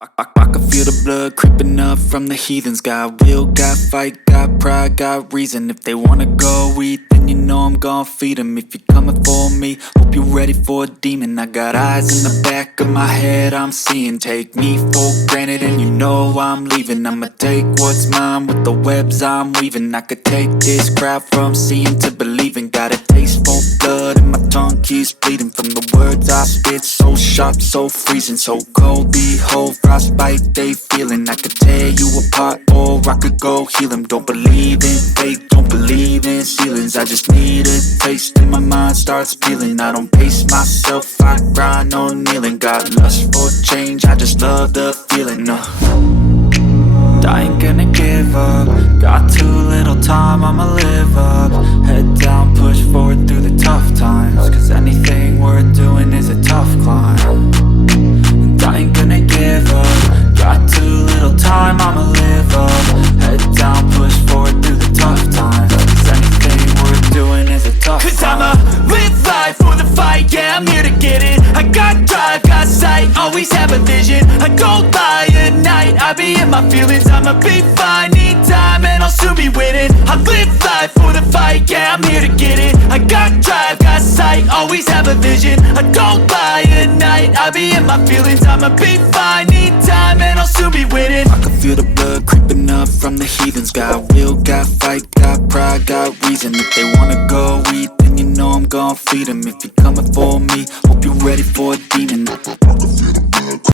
I can feel the blood creeping up from the heathens. Got will, got fight, got pride, got reason. If they wanna go eat, then you know I'm gon' feed them. If you're coming for me, hope you're ready for a demon. I got eyes in the back of my head, I'm seeing. Take me for granted and you know I'm leaving. I'ma take what's mine with the webs I'm weaving. I could take this crowd from seeing to believing. Got a taste for blood and my tongue keeps bleeding. From the words I spit, so sharp, so freezing, so cold. Behold, frostbite they feeling. I could tear you apart or I could go heal them. Don't believe in fate, don't believe in ceilings. I just need a taste and my mind starts peeling. I don't pace myself, I grind on kneeling. Got lust for change, I just love the feeling. I ain't gonna give up. Got too little time, I'ma live up. Head down, push forward through the tough times. Cause anything worth doing is a tough climb. And I ain't gonna give up. Got too little time, I'ma live up. Head down, push forward through the tough times. Cause anything worth doing is a tough climb. Cause I'ma live life for the fight, yeah, I'm here to get it. I got drive, got sight, always have a vision. I go by at night, I be in my feelings. I'ma be fine, need time and I'll soon be winning. I live life for the fight, yeah, I'm here to get it. I got drive, got sight, always have a vision. I don't lie at night, I be in my feelings. I'ma be fine, need time and I'll soon be winning. I can feel the blood creeping up from the heathens. Got will, got fight, got pride, got reason. If they wanna go eat, then you know I'm gon' feed them. If you're coming for me, hope you're ready for a demon. I can feel the